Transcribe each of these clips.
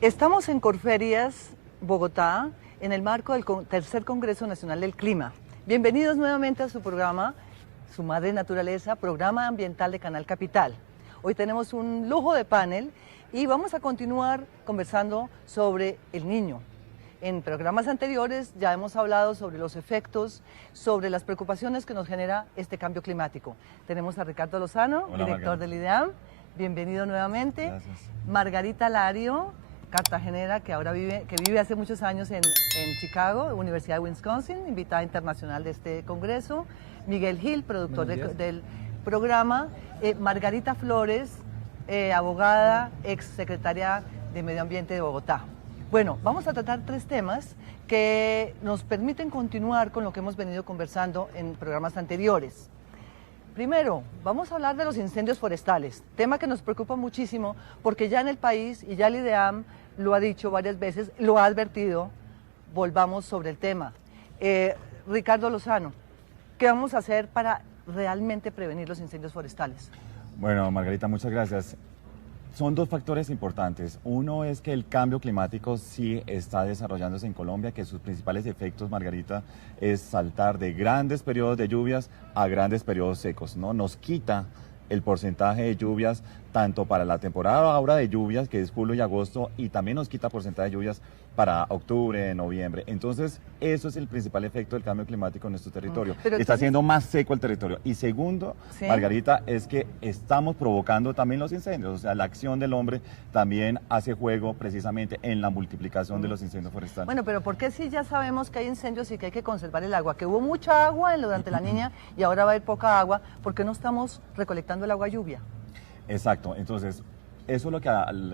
Estamos en Corferias, Bogotá, en el marco del Tercer Congreso Nacional del Clima. Bienvenidos nuevamente a su programa, Su Madre Naturaleza, programa ambiental de Canal Capital. Hoy tenemos un lujo de panel y vamos a continuar conversando sobre el niño. En programas anteriores ya hemos hablado sobre los efectos, sobre las preocupaciones que nos genera este cambio climático. Tenemos a Ricardo Lozano, Hola, director Margarita. del IDEAM. Bienvenido nuevamente. Gracias. Margarita Lario, cartagenera, que vive hace muchos años en Chicago, Universidad de Wisconsin, invitada internacional de este congreso. Miguel Gil, productor del programa. Margarita Flores, abogada, ex secretaria de Medio Ambiente de Bogotá. Bueno, vamos a tratar tres temas que nos permiten continuar con lo que hemos venido conversando en programas anteriores. Primero, vamos a hablar de los incendios forestales, tema que nos preocupa muchísimo porque ya en el país, y ya el IDEAM lo ha dicho varias veces, lo ha advertido, volvamos sobre el tema. Ricardo Lozano, ¿qué vamos a hacer para realmente prevenir los incendios forestales? Bueno, Margarita, muchas gracias. Son dos factores importantes. Uno es que el cambio climático sí está desarrollándose en Colombia, que sus principales efectos, Margarita, es saltar de grandes periodos de lluvias a grandes periodos secos, ¿no? Nos quita el porcentaje de lluvias tanto para la temporada ahora de lluvias, que es julio y agosto, y también nos quita porcentaje de lluvias para octubre, noviembre. Entonces, eso es el principal efecto del cambio climático en nuestro territorio. Está haciendo más seco el territorio. Y segundo, ¿sí, Margarita, es que estamos provocando también los incendios? O sea, la acción del hombre también hace juego precisamente en la multiplicación de los incendios forestales. Bueno, pero ¿por qué si ya sabemos que hay incendios y que hay que conservar el agua? Que hubo mucha agua durante la niña y ahora va a haber poca agua. ¿Por qué no estamos recolectando el agua lluvia? Exacto, entonces eso es lo que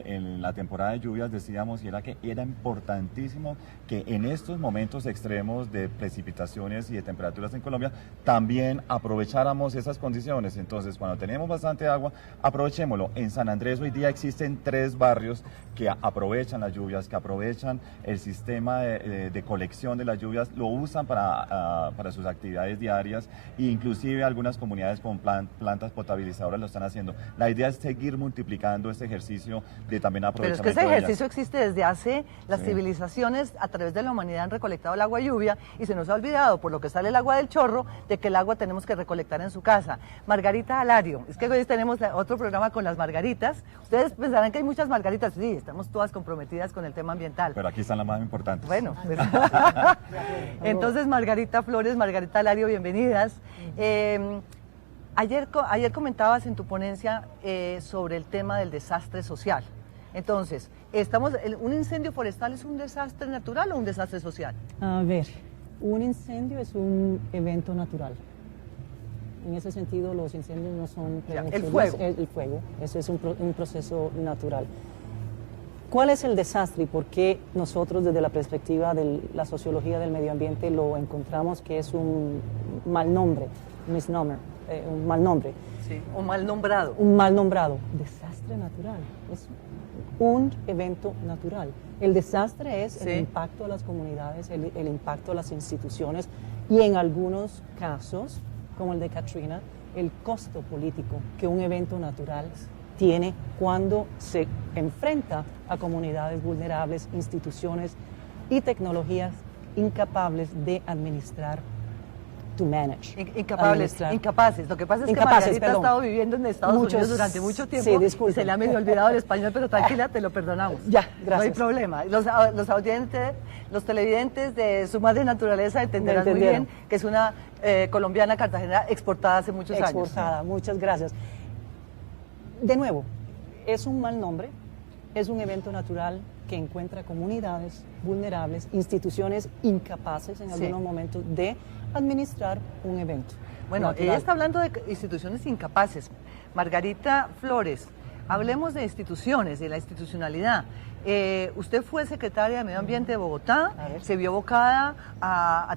en la temporada de lluvias decíamos, y era que era importantísimo que en estos momentos extremos de precipitaciones y de temperaturas en Colombia también aprovecháramos esas condiciones. Entonces, cuando tenemos bastante agua, aprovechémoslo. En San Andrés hoy día existen 3 barrios que aprovechan las lluvias, que aprovechan el sistema de colección de las lluvias, lo usan para sus actividades diarias, e inclusive algunas comunidades con plantas potabilizadoras lo están haciendo. La idea es seguir multiplicando este ejercicio de también aprovechamiento. Pero es que ese ejercicio existe desde hace las civilizaciones, a través de la humanidad han recolectado el agua lluvia y se nos ha olvidado, por lo que sale el agua del chorro, de que el agua tenemos que recolectar en su casa. Margarita Alario, es que hoy tenemos otro programa con las margaritas. Ustedes pensarán que hay muchas margaritas, sí, estamos todas comprometidas con el tema ambiental. Pero aquí están las más importantes. Bueno, pues, entonces Margarita Flores, Margarita Alario, bienvenidas. Ayer comentabas en tu ponencia sobre el tema del desastre social. Entonces, ¿un incendio forestal es un desastre natural o un desastre social? A ver, un incendio es un evento natural. En ese sentido, los incendios no son el fuego. El fuego, ese es un proceso natural. ¿Cuál es el desastre y por qué nosotros desde la perspectiva de la sociología del medio ambiente lo encontramos que es un mal nombre, un mal nombre? Sí, o mal nombrado. Un mal nombrado. Desastre natural. Es un evento natural. El desastre es el impacto a las comunidades, el impacto a las instituciones y en algunos casos, como el de Katrina, el costo político que un evento natural tiene cuando se enfrenta a comunidades vulnerables, instituciones y tecnologías incapaces de administrar. Incapaces. Lo que pasa es que Margarita ha estado viviendo en Estados Unidos durante mucho tiempo y se le ha medio olvidado el español, pero tranquila, te lo perdonamos. Ya, gracias. No hay problema. Los televidentes de Su Madre Naturaleza entenderán muy bien que es una colombiana cartagenera exportada hace muchos años. Exportada, muchas gracias. De nuevo, es un mal nombre, es un evento natural que encuentra comunidades vulnerables, instituciones incapaces en algunos momentos de administrar un evento. Bueno, natural. ella está hablando de instituciones incapaces. Margarita Flores, hablemos de instituciones, de la institucionalidad. Usted fue secretaria de Medio Ambiente de Bogotá, se vio abocada a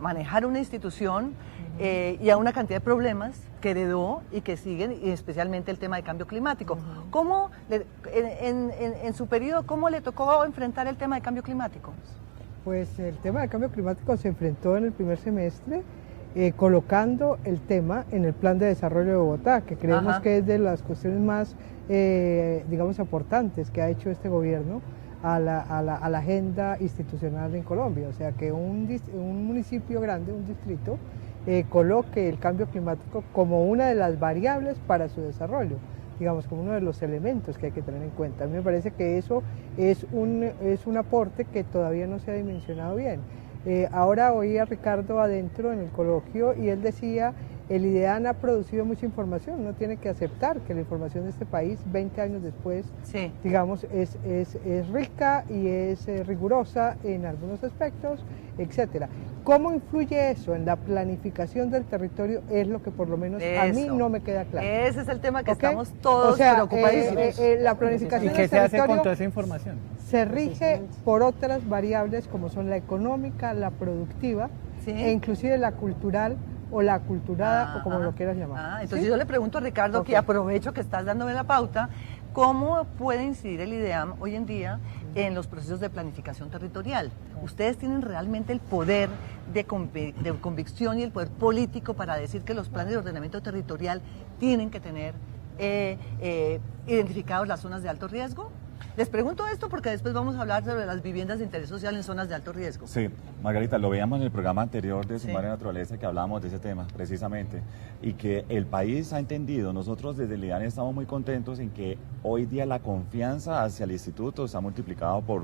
manejar una institución y a una cantidad de problemas que heredó y que siguen, y especialmente el tema de cambio climático. ¿Cómo, en su periodo, cómo le tocó enfrentar el tema de cambio climático? Pues el tema de cambio climático se enfrentó en el primer semestre colocando el tema en el Plan de Desarrollo de Bogotá, que creemos que es de las cuestiones más, digamos, importantes que ha hecho este gobierno a la agenda institucional en Colombia. O sea, que un municipio grande, un distrito, coloque el cambio climático como una de las variables para su desarrollo, digamos, como uno de los elementos que hay que tener en cuenta. A mí me parece que eso es un aporte que todavía no se ha dimensionado bien. Ahora oí a Ricardo adentro en el coloquio y él decía, el IDEAN ha producido mucha información, uno tiene que aceptar que la información de este país 20 años después, sí, digamos, es rica y es rigurosa en algunos aspectos, etcétera. ¿Cómo influye eso en la planificación del territorio? Es lo que por lo menos a mí no me queda claro. Ese es el tema que estamos todos preocupadísimos. La planificación ¿Y qué se hace con toda esa información? Se rige por otras variables como son la económica, la productiva, ¿sí?, e inclusive la cultural o la aculturada, o como lo quieras llamar. Entonces, ¿sí?, yo le pregunto a Ricardo, que aprovecho que estás dándome la pauta, ¿cómo puede incidir el IDEAM hoy en día en los procesos de planificación territorial? Ustedes tienen realmente el poder de convicción y el poder político para decir que los planes de ordenamiento territorial tienen que tener identificados las zonas de alto riesgo. Les pregunto esto porque después vamos a hablar sobre las viviendas de interés social en zonas de alto riesgo. Sí, Margarita, lo veíamos en el programa anterior de Sumar en Naturaleza, que hablábamos de ese tema precisamente, y que el país ha entendido. Nosotros desde el IDEAN estamos muy contentos en que hoy día la confianza hacia el instituto se ha multiplicado por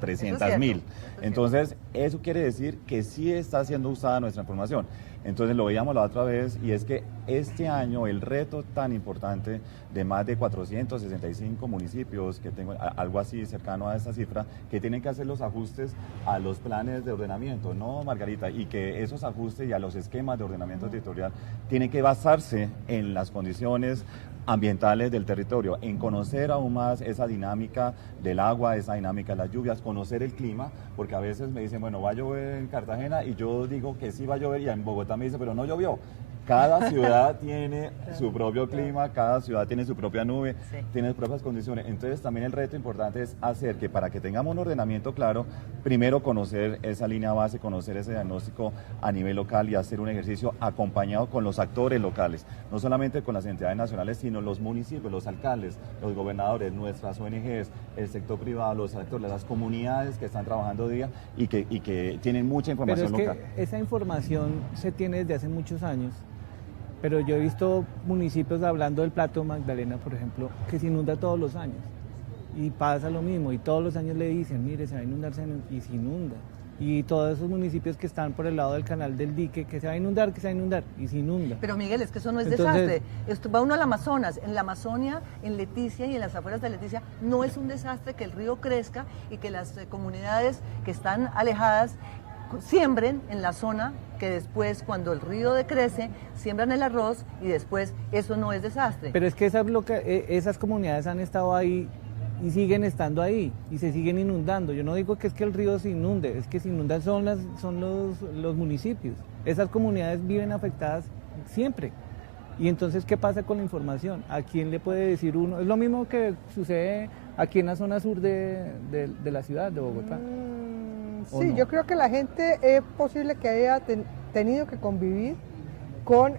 300.000. Entonces, eso quiere decir que sí está siendo usada nuestra información. Entonces lo veíamos la otra vez, y es que este año el reto tan importante de más de 465 municipios, que tengo algo así cercano a esta cifra, que tienen que hacer los ajustes a los planes de ordenamiento, ¿no, Margarita? Y que esos ajustes y a los esquemas de ordenamiento territorial tienen que basarse en las condiciones ambientales del territorio, en conocer aún más esa dinámica del agua, esa dinámica de las lluvias, conocer el clima, porque a veces me dicen, bueno, va a llover en Cartagena, y yo digo que sí va a llover, y en Bogotá me dicen, pero no llovió. Cada ciudad tiene su propio clima, cada ciudad tiene su propia nube, tiene sus propias condiciones. Entonces también el reto importante es hacer que, para que tengamos un ordenamiento claro, primero conocer esa línea base, conocer ese diagnóstico a nivel local y hacer un ejercicio acompañado con los actores locales, no solamente con las entidades nacionales, sino los municipios, los alcaldes, los gobernadores, nuestras ONGs, el sector privado, los actores, las comunidades que están trabajando día y que tienen mucha información local. Esa información se tiene desde hace muchos años. Pero yo he visto municipios, hablando del Plato Magdalena, por ejemplo, que se inunda todos los años. Y pasa lo mismo, y todos los años le dicen, mire, se va a inundar, y se inunda. Y todos esos municipios que están por el lado del canal del dique, que se va a inundar, y se inunda. Pero Miguel, es que eso no es desastre. Esto va uno al Amazonas. En la Amazonia, en Leticia y en las afueras de Leticia, no es un desastre que el río crezca y que las comunidades que están alejadas siembren en la zona, que después, cuando el río decrece, siembran el arroz, y después eso no es desastre. Pero es que esas comunidades han estado ahí y siguen estando ahí y se siguen inundando. Yo no digo que es que el río se inunde, es que se inundan son los municipios. Esas comunidades viven afectadas siempre. Y entonces, ¿qué pasa con la información? ¿A quién le puede decir uno? Es lo mismo que sucede aquí en la zona sur de la ciudad de Bogotá. Sí, no. Yo creo que la gente es posible que haya tenido que convivir con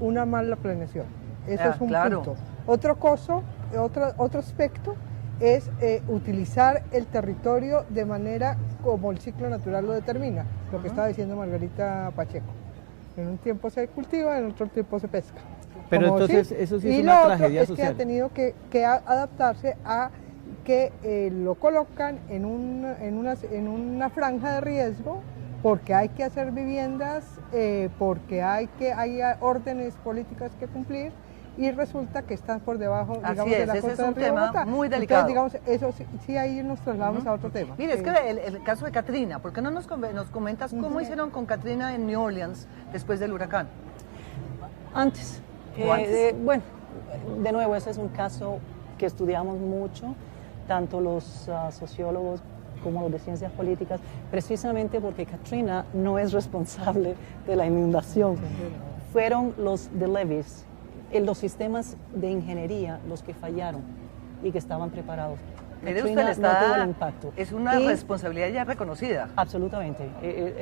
una mala planeación. Eso es un punto. Otro aspecto es utilizar el territorio de manera como el ciclo natural lo determina, lo que estaba diciendo Margarita Pacheco. En un tiempo se cultiva, en otro tiempo se pesca. Pero como entonces eso sí es una tragedia social. Y lo otro es que ha tenido que adaptarse a que lo colocan en una franja de riesgo, porque hay que hacer viviendas, porque hay órdenes políticas que cumplir, y resulta que están por debajo, digamos, de la costa del río Bogotá. Muy delicado. Entonces, digamos, eso sí, ahí nos trasladamos a otro tema. Mire, es que el caso de Katrina, ¿por qué no nos comentas cómo hicieron con Katrina en New Orleans después del huracán? Antes. Bueno, de nuevo, ese es un caso que estudiamos mucho, tanto los sociólogos como los de ciencias políticas, precisamente porque Katrina no es responsable de la inundación. Fueron los de levees, los sistemas de ingeniería los que fallaron y que estaban preparados. Mire, usted le está, no tuvo el impacto. Es una responsabilidad ya reconocida. Absolutamente,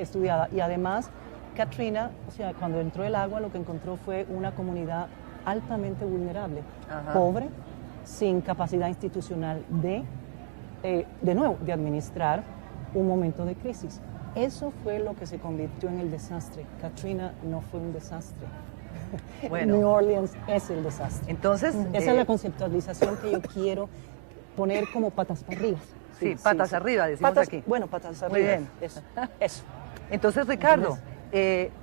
estudiada. Y además, Katrina, o sea, cuando entró el agua, lo que encontró fue una comunidad altamente vulnerable, pobre, sin capacidad institucional de de nuevo, de administrar un momento de crisis. Eso fue lo que se convirtió en el desastre. Katrina no fue un desastre. Bueno. New Orleans es el desastre. Entonces, esa es la conceptualización que yo quiero poner como patas para arriba. Sí, patas arriba, decimos aquí. Bueno, patas arriba. Muy bien. Eso. Entonces, Ricardo,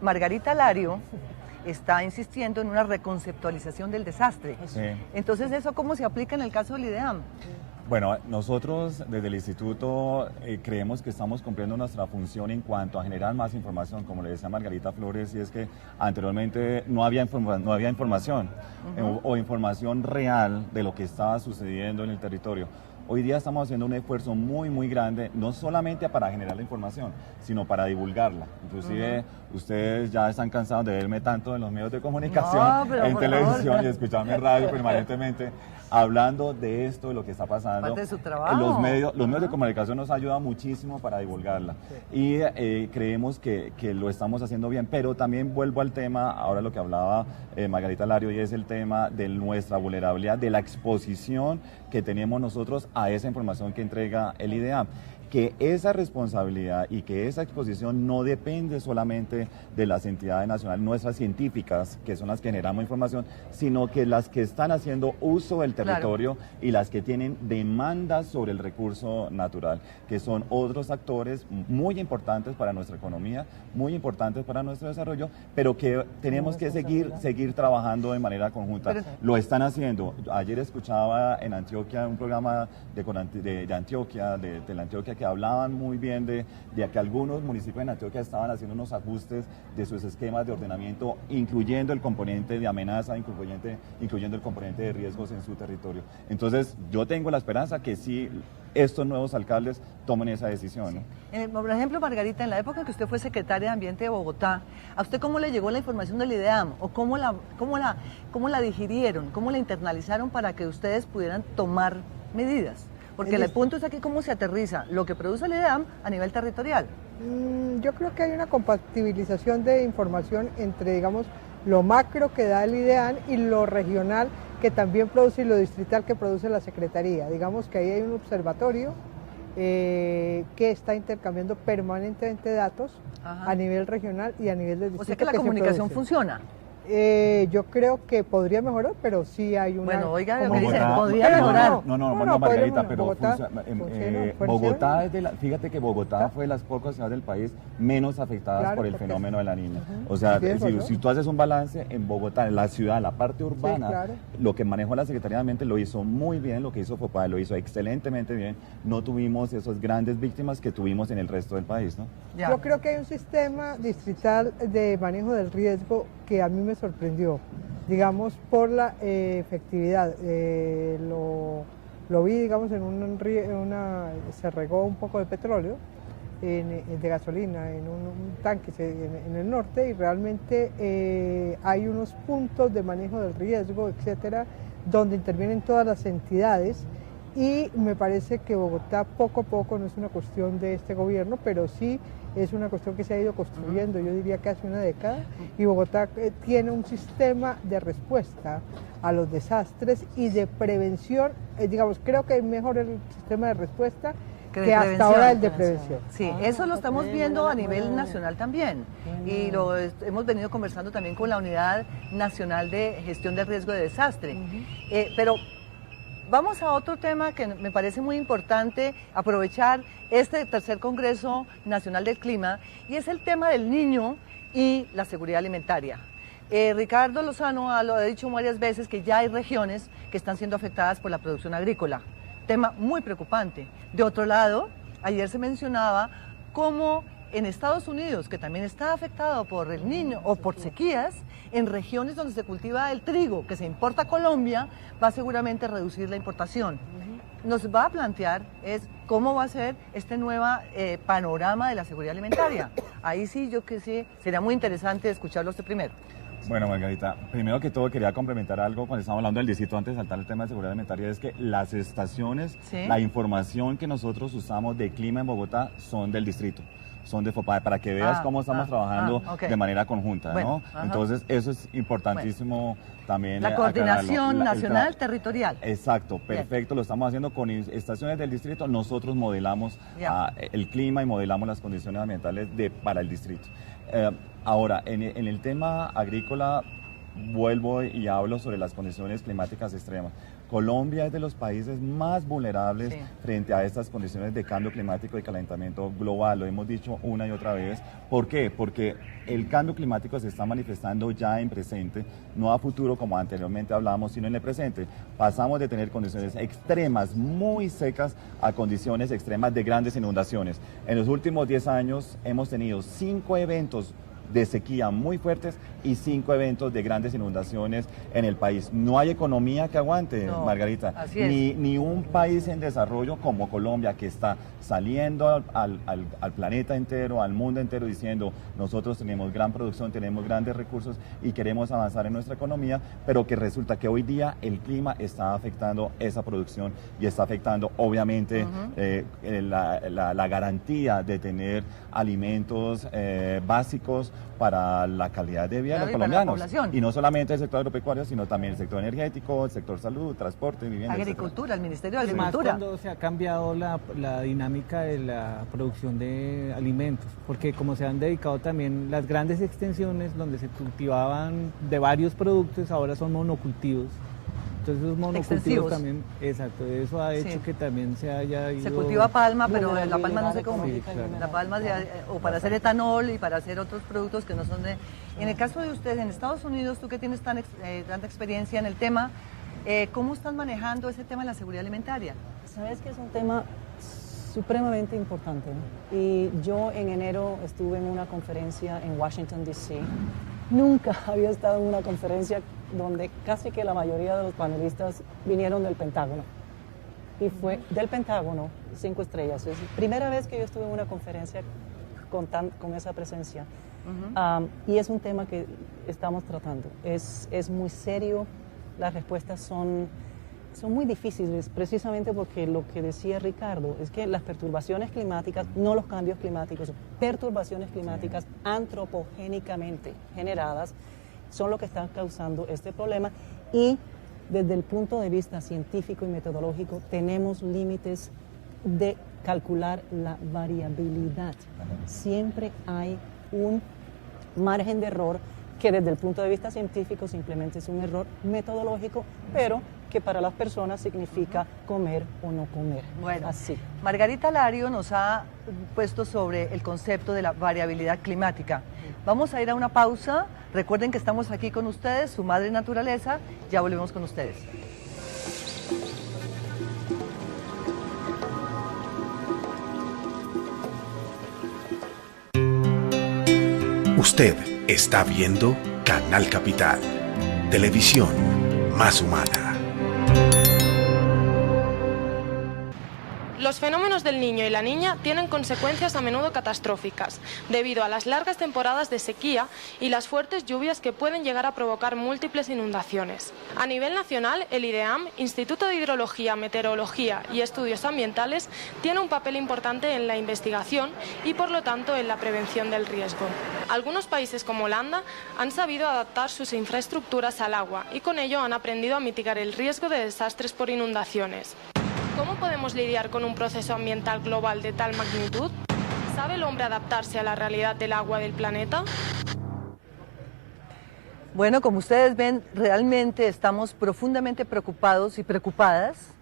Margarita Lario está insistiendo en una reconceptualización del desastre. Sí. Entonces, ¿eso cómo se aplica en el caso del IDEAM? Bueno, nosotros desde el instituto creemos que estamos cumpliendo nuestra función en cuanto a generar más información, como le decía Margarita Flores, y es que anteriormente no había información o información real de lo que estaba sucediendo en el territorio. Hoy día estamos haciendo un esfuerzo muy, muy grande, no solamente para generar la información, sino para divulgarla. Inclusive ustedes ya están cansados de verme tanto en los medios de comunicación, en televisión y escucharme en radio permanentemente, hablando de esto, de lo que está pasando. Parte de su trabajo. Los medios de comunicación nos ayudan muchísimo para divulgarla. Sí. Y creemos que lo estamos haciendo bien, pero también vuelvo al tema, ahora lo que hablaba Margarita Lario, y es el tema de nuestra vulnerabilidad, de la exposición que tenemos nosotros a esa información que entrega el IDEAM. Que esa responsabilidad y que esa exposición no depende solamente de las entidades nacionales, nuestras científicas, que son las que generamos información, sino que las que están haciendo uso del territorio y las que tienen demandas sobre el recurso natural, que son otros actores muy importantes para nuestra economía, muy importantes para nuestro desarrollo, pero que tenemos que seguir trabajando de manera conjunta. Lo están haciendo. Ayer escuchaba en Antioquia un programa de Antioquia, de la Antioquia, que hablaban muy bien de que algunos municipios en Antioquia estaban haciendo unos ajustes de sus esquemas de ordenamiento, incluyendo el componente de amenaza, incluyendo el componente de riesgos en su territorio. Entonces, yo tengo la esperanza que sí estos nuevos alcaldes tomen esa decisión, ¿no? Por ejemplo, Margarita, en la época en que usted fue secretaria de Ambiente de Bogotá, ¿a usted cómo le llegó la información del IDEAM? ¿O cómo la digirieron? ¿Cómo la internalizaron para que ustedes pudieran tomar medidas? Porque el punto es aquí cómo se aterriza lo que produce el IDEAM a nivel territorial. Yo creo que hay una compatibilización de información entre, digamos, lo macro que da el IDEAM y lo regional que también produce y lo distrital que produce la Secretaría. Digamos que ahí hay un observatorio que está intercambiando permanentemente datos a nivel regional y a nivel del distrito. O sea que la comunicación funciona. Yo creo que podría mejorar, pero sí hay una... Bueno, oiga, como dice, Bogotá, podría mejorar. No, Margarita, pero Bogotá, fíjate que Bogotá fue de las pocas ciudades del país menos afectadas por el fenómeno de la Niña. O sea, si tú haces un balance en Bogotá, en la ciudad, la parte urbana, lo que manejó la Secretaría de Ambiente lo hizo muy bien, lo que hizo FOPAE lo hizo excelentemente bien. No tuvimos esas grandes víctimas que tuvimos en el resto del país, ¿no? Yo creo que hay un sistema distrital de manejo del riesgo que a mí me sorprendió, digamos, por la efectividad. Lo vi, digamos, se regó un poco de petróleo, de gasolina, en un tanque en el norte, y realmente hay unos puntos de manejo del riesgo, etcétera, donde intervienen todas las entidades. Y me parece que Bogotá poco a poco, no es una cuestión de este gobierno, pero sí es una cuestión que se ha ido construyendo, yo diría que hace una década, y Bogotá tiene un sistema de respuesta a los desastres y de prevención, digamos, creo que es mejor el sistema de respuesta que hasta ahora el de prevención. Sí, eso lo estamos viendo a nivel nacional también, y lo hemos venido conversando también con la Unidad Nacional de Gestión del Riesgo de Desastre, pero... Vamos a otro tema que me parece muy importante aprovechar este tercer Congreso Nacional del Clima, y es el tema del niño y la seguridad alimentaria. Ricardo Lozano lo ha dicho varias veces que ya hay regiones que están siendo afectadas por la producción agrícola, tema muy preocupante. De otro lado, ayer se mencionaba cómo en Estados Unidos, que también está afectado por el niño o por sequías, en regiones donde se cultiva el trigo que se importa a Colombia, va seguramente a reducir la importación. Nos va a plantear es cómo va a ser este nuevo panorama de la seguridad alimentaria. Ahí sí, yo que sí, sería muy interesante escucharlo usted primero. Bueno, Margarita, primero que todo quería complementar algo cuando estábamos hablando del distrito antes de saltar el tema de seguridad alimentaria, es que las estaciones, la información que nosotros usamos de clima en Bogotá son del distrito. son de FOPAE, para que veas cómo estamos trabajando okay. de manera conjunta, bueno, ¿no? Entonces, eso es importantísimo también. La coordinación nacional territorial. Exacto, perfecto, lo estamos haciendo con estaciones del distrito, nosotros modelamos el clima y modelamos las condiciones ambientales para el distrito. Ahora, en el tema agrícola, vuelvo y hablo sobre las condiciones climáticas extremas. Colombia es de los países más vulnerables frente a estas condiciones de cambio climático y calentamiento global, lo hemos dicho una y otra vez. ¿Por qué? Porque el cambio climático se está manifestando ya en presente, no a futuro como anteriormente hablábamos, sino en el presente. Pasamos de tener condiciones extremas, muy secas, a condiciones extremas de grandes inundaciones. En los últimos 10 años hemos tenido 5 eventos de sequía muy fuertes y 5 eventos de grandes inundaciones en el país. No hay economía que aguante, Margarita. Así es. Ni un país en desarrollo como Colombia, que está saliendo al planeta entero, al mundo entero, diciendo nosotros tenemos gran producción, tenemos grandes recursos y queremos avanzar en nuestra economía, pero que resulta que hoy día el clima está afectando esa producción y está afectando obviamente la garantía de tener alimentos básicos para la calidad de vida de los colombianos. Y no solamente el sector agropecuario, sino también el sector energético, el sector salud, transporte, vivienda, agricultura, etcétera. El Ministerio de Además, Agricultura. cuando se ha cambiado la dinámica de la producción de alimentos, porque como se han dedicado también las grandes extensiones donde se cultivaban de varios productos, ahora son monocultivos. Entonces esos monocultivos también, exacto, eso ha hecho que también se haya ido... Se cultiva palma, pero la palma no se come. Sí, claro. La palma o para hacer etanol y para hacer otros productos que no son de... En el caso de ustedes, en Estados Unidos, tú que tienes tanta experiencia en el tema, ¿cómo están manejando ese tema de la seguridad alimentaria? Sabes que es un tema supremamente importante, ¿no? Y yo en enero estuve en una conferencia en Washington, D.C. Nunca había estado en una conferencia donde casi que la mayoría de los panelistas vinieron del Pentágono. Y fue del Pentágono, 5 estrellas. Es la primera vez que yo estuve en una conferencia con esa presencia. Y es un tema que estamos tratando. Es muy serio, las respuestas son muy difíciles, precisamente porque lo que decía Ricardo es que las perturbaciones climáticas, no los cambios climáticos, perturbaciones climáticas antropogénicamente generadas, son lo que están causando este problema, y desde el punto de vista científico y metodológico tenemos límites de calcular la variabilidad. Siempre hay un margen de error que desde el punto de vista científico simplemente es un error metodológico, pero que para las personas significa comer o no comer. Bueno, así. Margarita Lario nos ha puesto sobre el concepto de la variabilidad climática. Vamos a ir a una pausa. Recuerden que estamos aquí con ustedes, su madre naturaleza. Ya volvemos con ustedes. Usted está viendo Canal Capital, televisión más humana. Los fenómenos del Niño y la Niña tienen consecuencias a menudo catastróficas, debido a las largas temporadas de sequía y las fuertes lluvias que pueden llegar a provocar múltiples inundaciones. A nivel nacional, el IDEAM, Instituto de Hidrología, Meteorología y Estudios Ambientales, tiene un papel importante en la investigación y, por lo tanto, en la prevención del riesgo. Algunos países como Holanda han sabido adaptar sus infraestructuras al agua y con ello han aprendido a mitigar el riesgo de desastres por inundaciones. ¿Cómo podemos lidiar con un proceso ambiental global de tal magnitud? ¿Sabe el hombre adaptarse a la realidad del agua del planeta? Bueno, como ustedes ven, realmente estamos profundamente preocupados y preocupadas.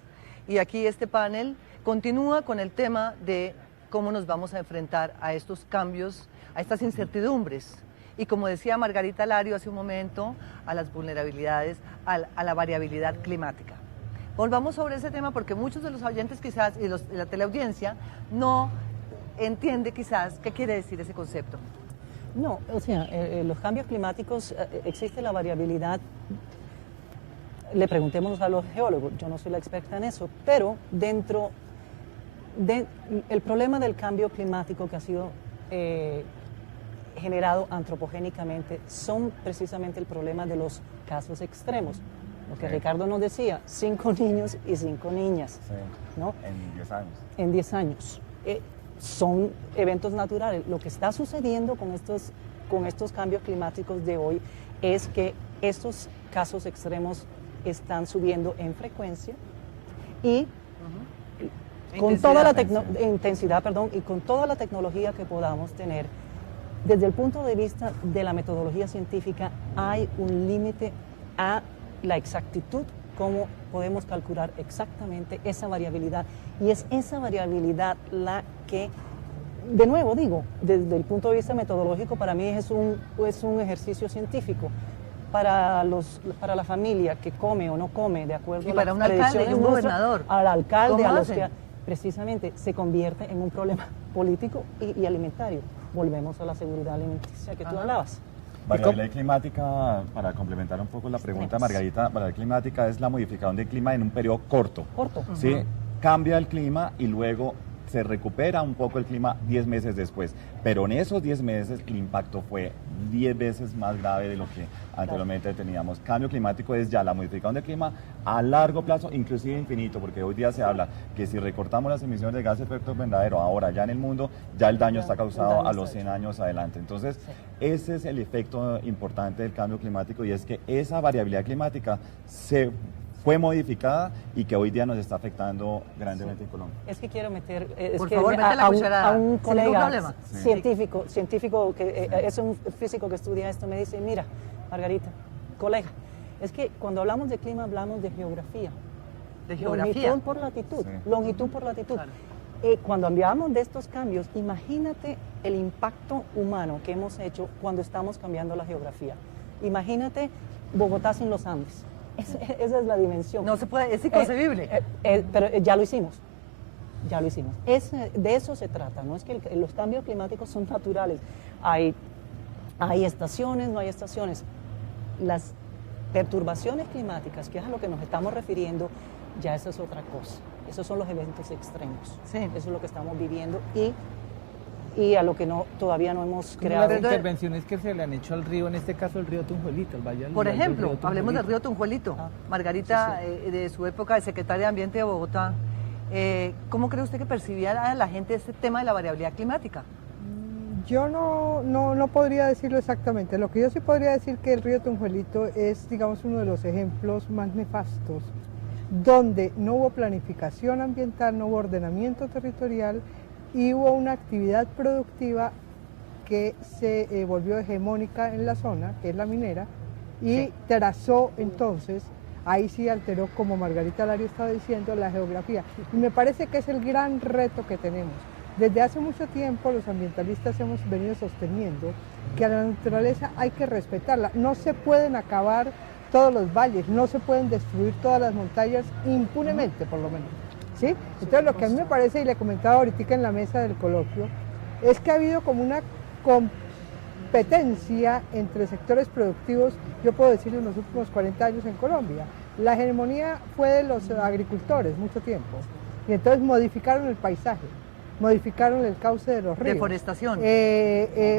Y aquí este panel continúa con el tema de cómo nos vamos a enfrentar a estos cambios, a estas incertidumbres. Y como decía Margarita Lario hace un momento, a las vulnerabilidades, a la variabilidad climática. Volvamos sobre ese tema porque muchos de los oyentes quizás y la teleaudiencia no entiende quizás qué quiere decir ese concepto. No, o sea, los cambios climáticos, existe la variabilidad. Le preguntemos a los geólogos, yo no soy la experta en eso, pero dentro del problema del cambio climático que ha sido generado antropogénicamente, son precisamente el problema de los casos extremos. Lo que Ricardo nos decía, 5 niños y 5 niñas, sí, ¿no? En 10 años. En 10 años. son eventos naturales. Lo que está sucediendo con estos cambios climáticos de hoy es que estos casos extremos están subiendo en frecuencia y con toda la intensidad, y con toda la tecnología que podamos tener, desde el punto de vista de la metodología científica, hay un límite a la exactitud, cómo podemos calcular exactamente esa variabilidad. Y es esa variabilidad la que, de nuevo digo, desde el punto de vista metodológico, para mí es un ejercicio científico. Para la familia que come o no come, de acuerdo y a para las un alcalde y un gobernador, al alcalde, ¿cómo a los hacen? que precisamente se convierte en un problema político y alimentario. Volvemos a la seguridad alimenticia que tú hablabas. Variabilidad climática, para complementar un poco la pregunta, Margarita, variabilidad climática es la modificación del clima en un periodo corto. ¿Sí? Cambia el clima y luego se recupera un poco el clima 10 meses después, pero en esos 10 meses el impacto fue 10 veces más grave de lo que anteriormente teníamos. Cambio climático es ya la modificación del clima a largo plazo, inclusive infinito, porque hoy día se habla que si recortamos las emisiones de gases de efecto invernadero ahora ya en el mundo, ya el daño está causado a los 100 años adelante. Entonces, ese es el efecto importante del cambio climático, y es que esa variabilidad climática fue modificada y que hoy día nos está afectando grandemente en Colombia. Es que quiero meter Por favor, mete la cucharada. a un colega científico que es un físico que estudia esto, me dice, mira, Margarita, colega, es que cuando hablamos de clima hablamos de geografía. ¿De geografía? Longitud por latitud. Longitud por latitud. Claro. Cuando hablamos de estos cambios, imagínate el impacto humano que hemos hecho cuando estamos cambiando la geografía. Imagínate Bogotá sin los Andes. Esa es la dimensión. No se puede, es inconcebible. Pero ya lo hicimos. De eso se trata, no es que los cambios climáticos son naturales. Hay estaciones, no hay estaciones. Las perturbaciones climáticas, que es a lo que nos estamos refiriendo, ya esa es otra cosa. Esos son los eventos extremos. Sí. Eso es lo que estamos viviendo y a lo que todavía no hemos creado. Las intervenciones que se le han hecho al río, en este caso el río Tunjuelito, el Valle del Por ejemplo, hablemos del río Tunjuelito. Margarita, de su época de secretaria de Ambiente de Bogotá, ¿cómo cree usted que percibía a la gente este tema de la variabilidad climática? Yo no podría decirlo exactamente. Lo que yo sí podría decir que el río Tunjuelito es, digamos, uno de los ejemplos más nefastos, donde no hubo planificación ambiental, no hubo ordenamiento territorial, y hubo una actividad productiva que se volvió hegemónica en la zona, que es la minera, y trazó entonces, ahí sí alteró, como Margarita Lario estaba diciendo, la geografía. Y me parece que es el gran reto que tenemos. Desde hace mucho tiempo los ambientalistas hemos venido sosteniendo que a la naturaleza hay que respetarla. No se pueden acabar todos los valles, no se pueden destruir todas las montañas impunemente, por lo menos. ¿Sí? Entonces lo que a mí me parece, y le comentaba ahorita en la mesa del coloquio, es que ha habido como una competencia entre sectores productivos, yo puedo decir en los últimos 40 años en Colombia. La hegemonía fue de los agricultores mucho tiempo, y entonces modificaron el paisaje, modificaron el cauce de los ríos. Deforestación.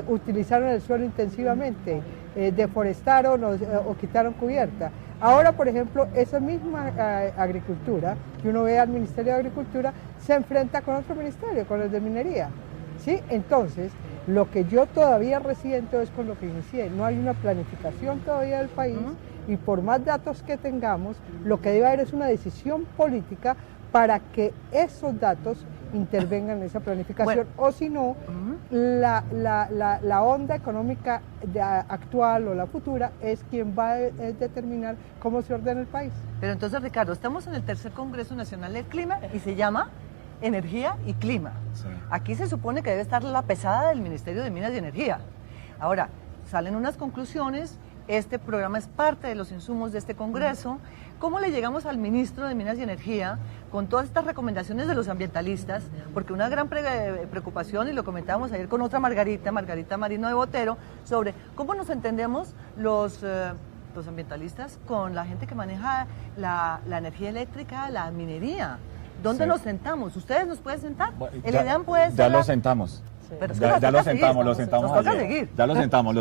Utilizaron el suelo intensivamente, deforestaron o quitaron cubierta. Ahora, por ejemplo, esa misma agricultura, que uno ve al Ministerio de Agricultura, se enfrenta con otro ministerio, con el de Minería. ¿Sí? Entonces, lo que yo todavía resiento es con lo que inicié. No hay una planificación todavía del país y por más datos que tengamos, lo que debe haber es una decisión política para que esos datos intervengan en esa planificación, o si no, la onda económica actual o la futura es quien va a determinar cómo se ordena el país. Pero entonces, Ricardo, estamos en el tercer Congreso Nacional del Clima y se llama Energía y Clima. Sí. Aquí se supone que debe estar la pesada del Ministerio de Minas y Energía. Ahora, salen unas conclusiones, este programa es parte de los insumos de este Congreso. ¿Cómo le llegamos al ministro de Minas y Energía con todas estas recomendaciones de los ambientalistas? Porque una gran preocupación, y lo comentábamos ayer con otra Margarita Marino de Botero, sobre cómo nos entendemos los ambientalistas con la gente que maneja la energía eléctrica, la minería. ¿Dónde nos sentamos? ¿Ustedes nos pueden sentar? ¿El IDEAM puede sentar? Ya lo sentamos. Pero es que ya lo sentamos ayer. Ya lo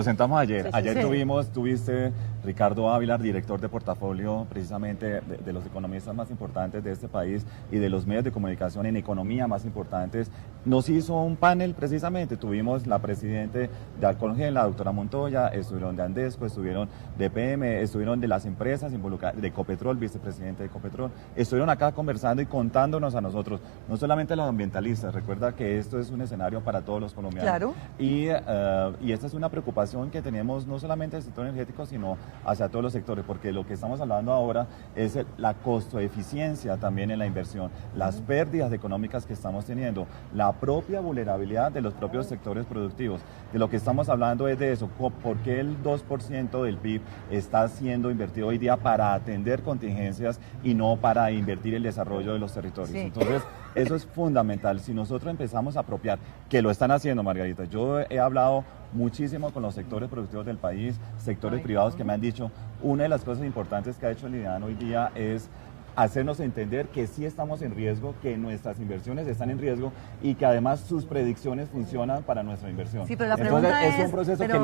sentamos ayer. Sí, Ayer sí. tuviste Ricardo Ávila, director de portafolio precisamente de los economistas más importantes de este país y de los medios de comunicación en economía más importantes, nos hizo un panel precisamente. Tuvimos la presidente de Alcolgen, la doctora Montoya, estuvieron de Andesco, estuvieron de PM, estuvieron de las empresas involucradas, de Ecopetrol, vicepresidente de Ecopetrol, estuvieron acá conversando y contándonos a nosotros, no solamente a los ambientalistas, recuerda que esto es un escenario para todos los colombianos. Claro. Y esta es una preocupación que tenemos no solamente del sector energético, sino hacia todos los sectores, porque lo que estamos hablando ahora es la costo-eficiencia también en la inversión, las pérdidas económicas que estamos teniendo, la propia vulnerabilidad de los propios sectores productivos. De lo que estamos hablando es de eso, por qué el 2% del PIB está siendo invertido hoy día para atender contingencias y no para invertir el desarrollo de los territorios. Sí. Entonces, eso es fundamental. Si nosotros empezamos a apropiar, que lo están haciendo, Margarita, yo he hablado muchísimo con los sectores productivos del país, sectores privados que me han dicho, una de las cosas importantes que ha hecho el IDEAN hoy día es hacernos entender que sí estamos en riesgo, que nuestras inversiones están en riesgo y que además sus predicciones funcionan para nuestra inversión. Sí, pero la Entonces, pregunta es un proceso pero, que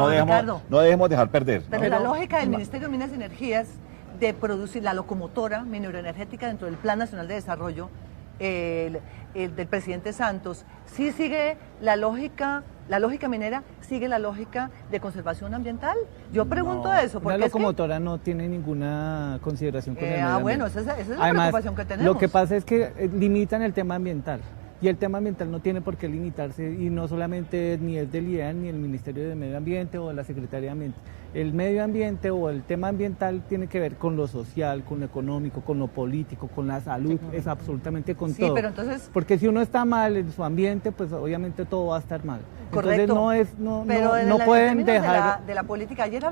no debemos dejar perder. Pero la lógica del Ministerio de Minas y Energías de producir la locomotora mineroenergética dentro del Plan Nacional de Desarrollo el del presidente Santos, sí sigue la lógica minera, sigue la lógica de conservación ambiental. Yo pregunto eso. Porque la locomotora no tiene ninguna consideración con el medio ambiente. Bueno, esa es la Además, preocupación que tenemos. Lo que pasa es que limitan el tema ambiental. Y el tema ambiental no tiene por qué limitarse, y no solamente ni es del IDEAN, ni el Ministerio de Medio Ambiente o la Secretaría de Ambiente. El medio ambiente o el tema ambiental tiene que ver con lo social, con lo económico, con lo político, con la salud, es absolutamente con todo. Pero entonces, porque si uno está mal en su ambiente, pues obviamente todo va a estar mal. Correcto. Entonces no pueden dejar de la política. Ayer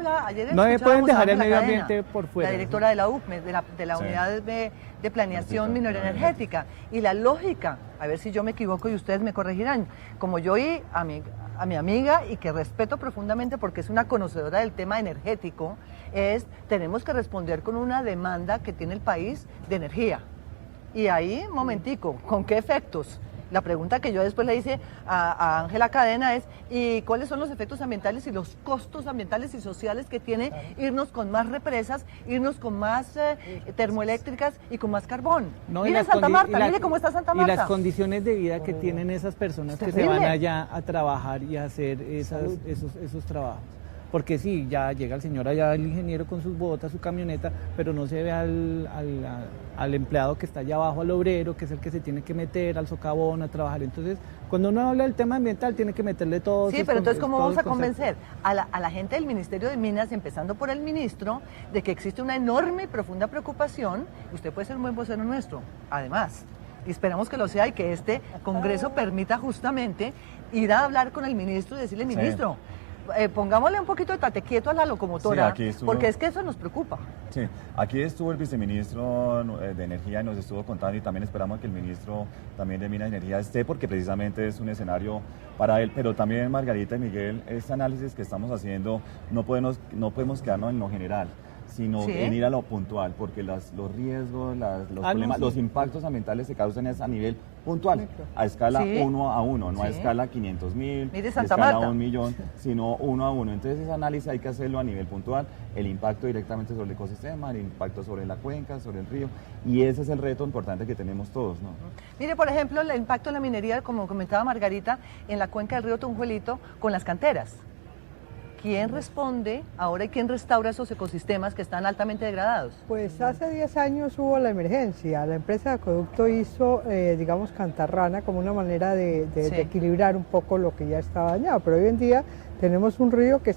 no pueden dejar el medio Cadena, ambiente por fuera. La directora de la UCME, de la unidad de planeación mineroenergética, y la lógica, a ver si yo me equivoco y ustedes me corregirán, como yo oí a mi amiga y que respeto profundamente porque es una conocedora del tema energético, tenemos que responder con una demanda que tiene el país de energía. Y ahí, momentico, ¿con qué efectos? La pregunta que yo después le hice a Ángela Cadena es, ¿y cuáles son los efectos ambientales y los costos ambientales y sociales que tiene irnos con más represas, irnos con más termoeléctricas y con más carbón? Mire Santa Marta, mire cómo está Santa Marta. Y las condiciones de vida que tienen esas personas que se van allá a trabajar y a hacer esos trabajos. Porque sí, ya llega el señor allá, el ingeniero con sus botas, su camioneta, pero no se ve al empleado que está allá abajo, al obrero, que es el que se tiene que meter al socavón a trabajar. Entonces, cuando uno habla del tema ambiental, tiene que meterle todo. Sí, pero entonces, ¿cómo vamos a convencer a la gente del Ministerio de Minas, empezando por el ministro, de que existe una enorme y profunda preocupación? Usted puede ser un buen vocero nuestro, además. Y esperamos que lo sea y que este Congreso permita justamente ir a hablar con el ministro y decirle, ministro, pongámosle un poquito de tate quieto a la locomotora, porque es que eso nos preocupa. Sí, aquí estuvo el viceministro de Energía y nos estuvo contando, y también esperamos que el ministro también de Minas y Energía esté, porque precisamente es un escenario para él. Pero también, Margarita y Miguel, este análisis que estamos haciendo no podemos quedarnos en lo general, sino en ir a lo puntual, porque los riesgos, los problemas, los impactos ambientales se causan a nivel puntual, a escala 1 a 1, no a escala 500.000, a escala 1 millón, sino 1 a 1. Entonces ese análisis hay que hacerlo a nivel puntual, el impacto directamente sobre el ecosistema, el impacto sobre la cuenca, sobre el río, y ese es el reto importante que tenemos todos, ¿no? Mire, por ejemplo, el impacto de la minería, como comentaba Margarita, en la cuenca del río Tunjuelito con las canteras. ¿Quién responde ahora y quién restaura esos ecosistemas que están altamente degradados? Pues hace 10 años hubo la emergencia. La empresa de acueducto hizo, digamos, cantarrana como una manera de equilibrar un poco lo que ya estaba dañado. Pero hoy en día tenemos un río que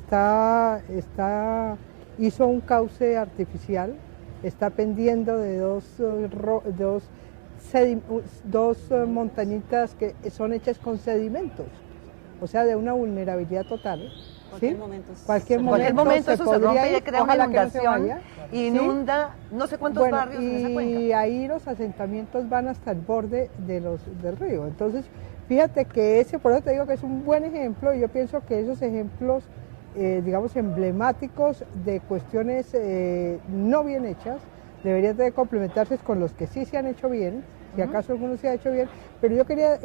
hizo un cauce artificial, está pendiendo de dos montañitas que son hechas con sedimentos, o sea, de una vulnerabilidad total. Cualquier momento eso se rompe y crea una inundación, inunda no sé cuántos barrios en esa cuenca. Y ahí los asentamientos van hasta el borde del río. Entonces, fíjate que por eso te digo que es un buen ejemplo, y yo pienso que esos ejemplos, digamos, emblemáticos de cuestiones no bien hechas, deberían de complementarse con los que sí se han hecho bien, si acaso alguno se ha hecho bien, pero yo quería,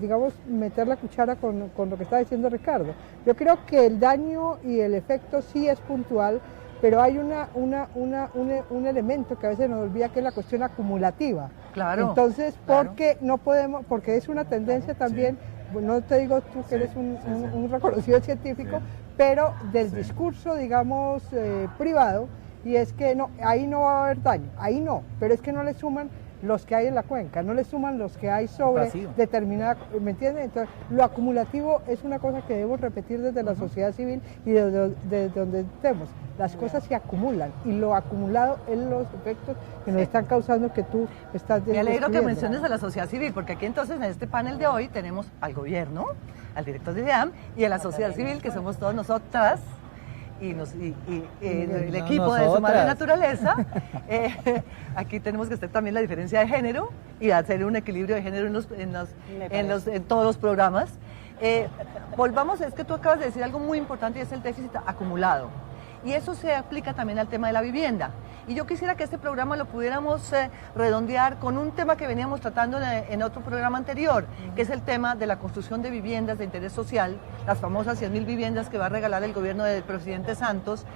digamos, meter la cuchara con lo que estaba diciendo Ricardo. Yo creo que el daño y el efecto sí es puntual, pero hay un elemento que a veces nos olvida, que es la cuestión acumulativa. Claro. Entonces, claro. porque no podemos, porque es una tendencia también, no te digo tú que eres un reconocido científico, pero del discurso, digamos, privado, y es que no, ahí no va a haber daño, ahí no, pero es que no le suman los que hay en la cuenca, no le suman los que hay sobre determinada, ¿me entiendes? Entonces, lo acumulativo es una cosa que debemos repetir desde la sociedad civil y desde donde estemos. Las cosas se acumulan y lo acumulado es los efectos que nos están causando que tú estás describiendo. Me alegro que menciones a la sociedad civil, porque aquí entonces en este panel de hoy tenemos al gobierno, al director de IDEAM y a la sociedad civil, que somos todos nosotras, y el equipo de Su Madre Naturaleza. Aquí tenemos que hacer también la diferencia de género y hacer un equilibrio de género en todos los programas. Volvamos, es que tú acabas de decir algo muy importante, y es el déficit acumulado. Y eso se aplica también al tema de la vivienda. Y yo quisiera que este programa lo pudiéramos redondear con un tema que veníamos tratando en otro programa anterior, que es el tema de la construcción de viviendas de interés social, las famosas 100.000 viviendas que va a regalar el gobierno del presidente Santos,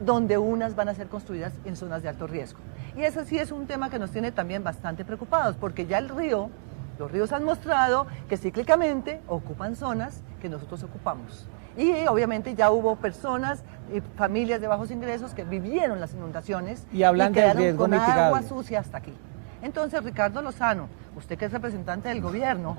donde unas van a ser construidas en zonas de alto riesgo. Y ese sí es un tema que nos tiene también bastante preocupados, porque ya los ríos han mostrado que cíclicamente ocupan zonas que nosotros ocupamos. Y obviamente ya hubo personas y familias de bajos ingresos que vivieron las inundaciones y quedaron con agua sucia hasta aquí. Entonces, Ricardo Lozano, usted que es representante del gobierno,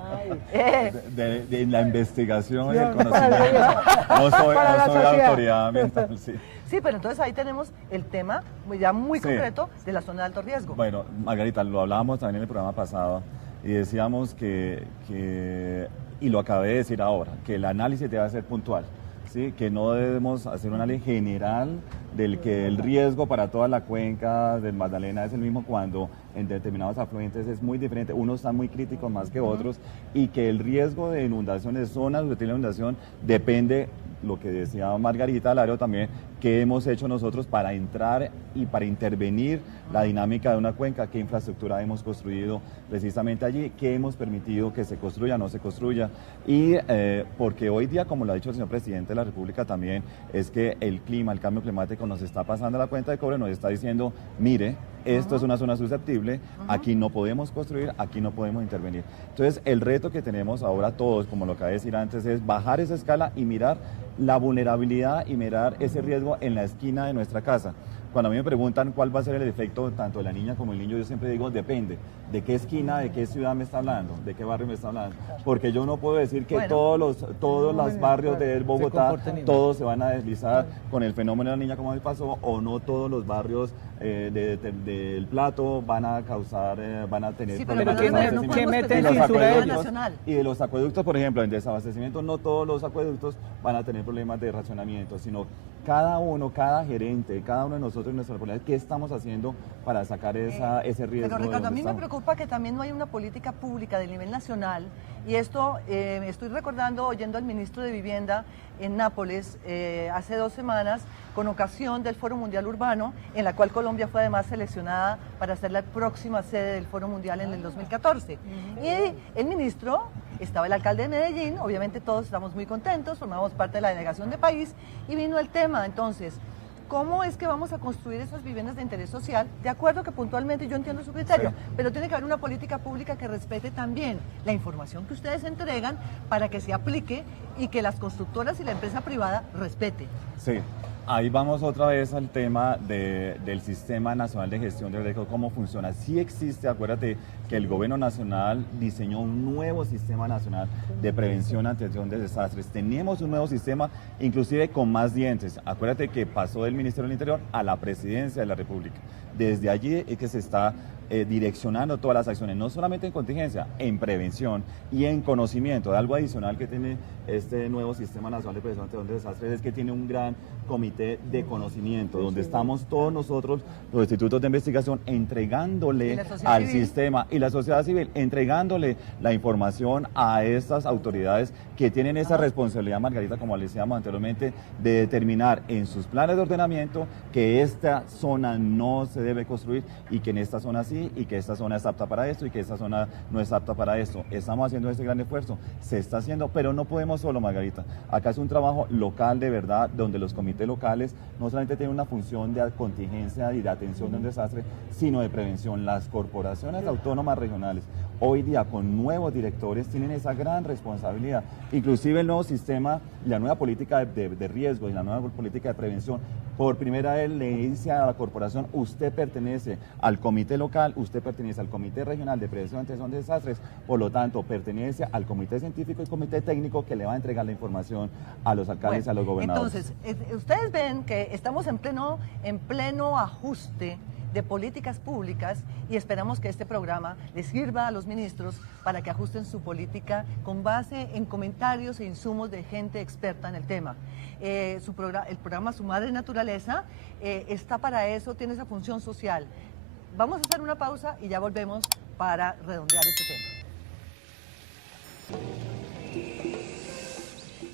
de la investigación y el conocimiento, no soy autoridad ambiental, sí. Sí, pero entonces ahí tenemos el tema ya muy concreto de la zona de alto riesgo. Bueno, Margarita, lo hablábamos también en el programa pasado y decíamos y lo acabé de decir ahora, que el análisis debe ser puntual, ¿sí? Que no debemos hacer un análisis general del que el riesgo para toda la cuenca del Magdalena es el mismo, cuando en determinados afluentes es muy diferente, unos están muy críticos más que otros, y que el riesgo de inundación, de zonas de inundación, depende, lo que decía Margarita Alario también, qué hemos hecho nosotros para entrar y para intervenir la dinámica de una cuenca, qué infraestructura hemos construido precisamente allí, qué hemos permitido que se construya, no se construya, y porque hoy día, como lo ha dicho el señor presidente de la República también, es que el clima, el cambio climático nos está pasando a la cuenta de cobre, nos está diciendo, mire, esto es una zona susceptible, aquí no podemos construir, aquí no podemos intervenir. Entonces, el reto que tenemos ahora todos, como lo acabé de decir antes, es bajar esa escala y mirar la vulnerabilidad y mirar ese riesgo en la esquina de nuestra casa. Cuando a mí me preguntan cuál va a ser el efecto tanto de la niña como el niño, yo siempre digo, depende de qué esquina, de qué ciudad me está hablando, de qué barrio me está hablando. Porque yo no puedo decir que todos los barrios de Bogotá, todos se van a deslizar con el fenómeno de la niña como me pasó, o no todos los barrios del Plato van a causar, van a tener problemas de abastecimiento. Y de los acueductos, por ejemplo, en desabastecimiento, no todos los acueductos van a tener problemas de racionamiento, sino cada uno, cada gerente, cada uno de nosotros en nuestra localidad, ¿qué estamos haciendo para sacar ese riesgo? Pero Ricardo, a mí me preocupa que también no hay una política pública de nivel nacional, y esto estoy recordando oyendo al ministro de Vivienda en Nápoles hace 2 semanas, con ocasión del Foro Mundial Urbano, en la cual Colombia fue además seleccionada para ser la próxima sede del Foro Mundial en el 2014. Y el ministro, estaba el alcalde de Medellín, obviamente todos estamos muy contentos, formamos parte de la delegación de país, y vino el tema, entonces, ¿cómo es que vamos a construir esas viviendas de interés social? De acuerdo que puntualmente yo entiendo su criterio, pero tiene que haber una política pública que respete también la información que ustedes entregan para que se aplique y que las constructoras y la empresa privada respeten. Sí. Ahí vamos otra vez al tema del Sistema Nacional de Gestión de Riesgo, cómo funciona. Sí existe, acuérdate que el Gobierno Nacional diseñó un nuevo Sistema Nacional de Prevención y Atención de Desastres. Tenemos un nuevo sistema, inclusive con más dientes. Acuérdate que pasó del Ministerio del Interior a la Presidencia de la República. Desde allí es que se está direccionando todas las acciones, no solamente en contingencia, en prevención y en conocimiento. Algo adicional que tiene este nuevo Sistema Nacional de Prevención de Desastres es que tiene un gran comité de conocimiento, donde estamos todos nosotros, los institutos de investigación, entregándole al sistema, y la sociedad civil, entregándole la información a estas autoridades que tienen esa responsabilidad, Margarita, como le decíamos anteriormente, de determinar en sus planes de ordenamiento que esta zona no se debe construir, y que en esta zona sí, y que esta zona es apta para esto, y que esta zona no es apta para esto. Estamos haciendo este gran esfuerzo, se está haciendo, pero no podemos solo, Margarita. Acá es un trabajo local de verdad, donde los comités locales locales no solamente tienen una función de contingencia y de atención de un desastre, sino de prevención. Las corporaciones autónomas regionales hoy día con nuevos directores tienen esa gran responsabilidad. Inclusive el nuevo sistema, la nueva política de riesgo y la nueva política de prevención, por primera vez le dice a la corporación, usted pertenece al comité local, usted pertenece al comité regional de prevención y atención de desastres, por lo tanto pertenece al comité científico y comité técnico que le va a entregar la información a los alcaldes y a los gobernadores. Entonces, ustedes ven que estamos en pleno ajuste de políticas públicas y esperamos que este programa les sirva a los ministros para que ajusten su política con base en comentarios e insumos de gente experta en el tema. El programa Su Madre Naturaleza está para eso, tiene esa función social. Vamos a hacer una pausa y ya volvemos para redondear este tema.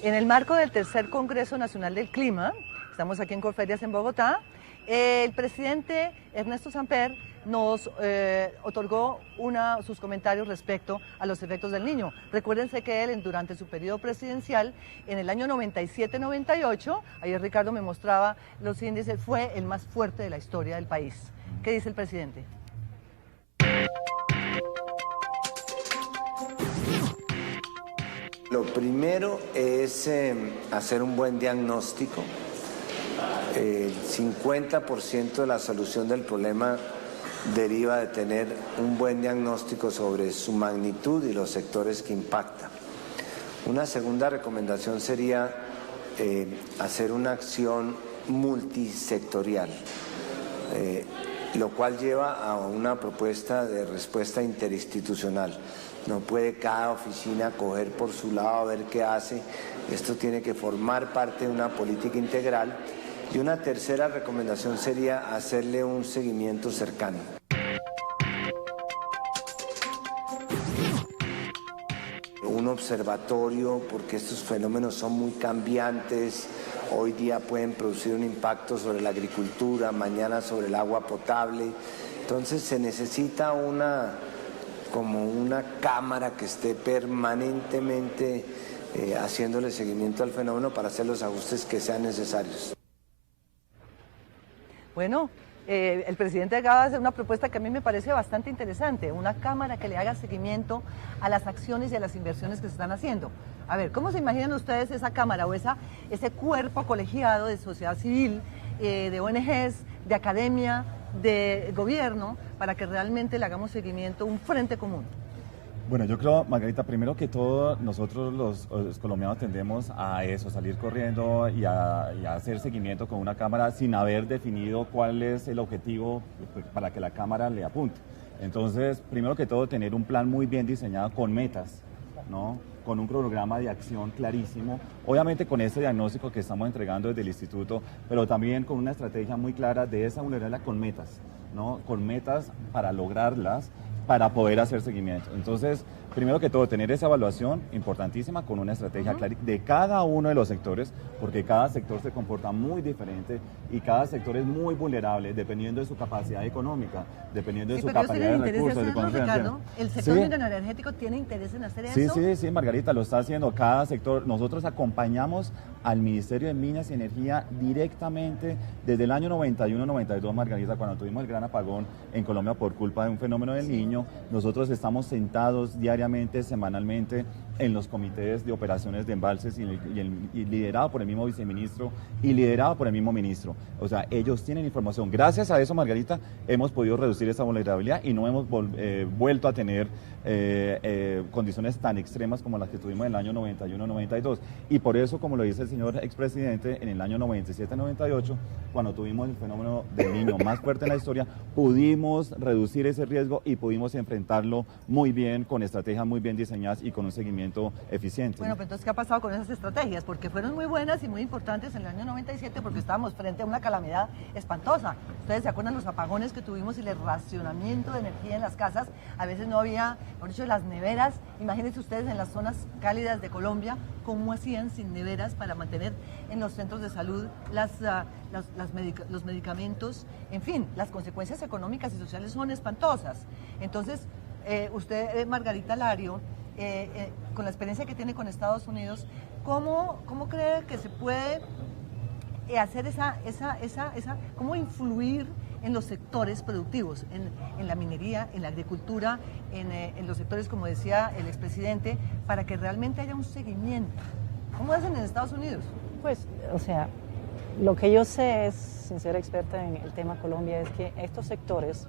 En el marco del tercer Congreso Nacional del Clima, estamos aquí en Corferias en Bogotá, el presidente Ernesto Samper nos otorgó sus comentarios respecto a los efectos del Niño. Recuérdense que él, durante su periodo presidencial, en el año 97-98, ayer Ricardo me mostraba los índices, fue el más fuerte de la historia del país. ¿Qué dice el presidente? Lo primero es hacer un buen diagnóstico. El 50% de la solución del problema deriva de tener un buen diagnóstico sobre su magnitud y los sectores que impacta. Una segunda recomendación sería hacer una acción multisectorial, lo cual lleva a una propuesta de respuesta interinstitucional. No puede cada oficina coger por su lado a ver qué hace. Esto tiene que formar parte de una política integral. Y una tercera recomendación sería hacerle un seguimiento cercano. Un observatorio, porque estos fenómenos son muy cambiantes. Hoy día pueden producir un impacto sobre la agricultura, mañana sobre el agua potable. Entonces se necesita como una cámara que esté permanentemente haciéndole seguimiento al fenómeno para hacer los ajustes que sean necesarios. Bueno, el presidente acaba de hacer una propuesta que a mí me parece bastante interesante, una cámara que le haga seguimiento a las acciones y a las inversiones que se están haciendo. A ver, ¿cómo se imaginan ustedes esa cámara o ese cuerpo colegiado de sociedad civil, de ONGs, de academia, de gobierno, para que realmente le hagamos seguimiento, un frente común? Bueno, yo creo, Margarita, primero que todo, nosotros los colombianos tendemos a eso, salir corriendo y a hacer seguimiento con una cámara sin haber definido cuál es el objetivo para que la cámara le apunte. Entonces, primero que todo, tener un plan muy bien diseñado con metas, ¿no? Con un cronograma de acción clarísimo, obviamente con ese diagnóstico que estamos entregando desde el instituto, pero también con una estrategia muy clara de esa vulnerabilidad con metas, ¿no? Con metas para lograrlas, para poder hacer seguimiento. Entonces, primero que todo, tener esa evaluación importantísima con una estrategia clara de cada uno de los sectores, porque cada sector se comporta muy diferente y cada sector es muy vulnerable dependiendo de su capacidad económica, dependiendo de su capacidad de recursos. Ricardo, ¿el sector energético tiene interés en hacer eso? Sí, Margarita, lo está haciendo cada sector. Nosotros acompañamos al Ministerio de Minas y Energía directamente desde el año 91-92, Margarita, cuando tuvimos el gran apagón en Colombia por culpa de un fenómeno del Niño. Nosotros estamos sentados diariamente, semanalmente, en los comités de operaciones de embalses y liderado por el mismo viceministro y liderado por el mismo ministro. O sea, ellos tienen información. Gracias a eso, Margarita, hemos podido reducir esa vulnerabilidad y no hemos vuelto a tener condiciones tan extremas como las que tuvimos en el año 91-92. Y por eso, como lo dice el señor expresidente, en el año 97-98, cuando tuvimos el fenómeno del Niño más fuerte en la historia, pudimos reducir ese riesgo y pudimos enfrentarlo muy bien, con estrategias muy bien diseñadas y con un seguimiento eficiente. Bueno, pero entonces, ¿qué ha pasado con esas estrategias? Porque fueron muy buenas y muy importantes en el año 97 porque estábamos frente a una calamidad espantosa. Ustedes se acuerdan los apagones que tuvimos y el racionamiento de energía en las casas. A veces no había, por hecho, las neveras. Imagínense ustedes en las zonas cálidas de Colombia, cómo hacían sin neveras para mantener en los centros de salud los medicamentos. En fin, las consecuencias económicas y sociales son espantosas. Entonces, usted, Margarita Lario, con la experiencia que tiene con Estados Unidos, ¿cómo cree que se puede hacer cómo influir en los sectores productivos, en la minería, en la agricultura, en los sectores, como decía el expresidente, para que realmente haya un seguimiento. ¿Cómo hacen en Estados Unidos? Pues, o sea, lo que yo sé es, sin ser experta en el tema Colombia, es que estos sectores,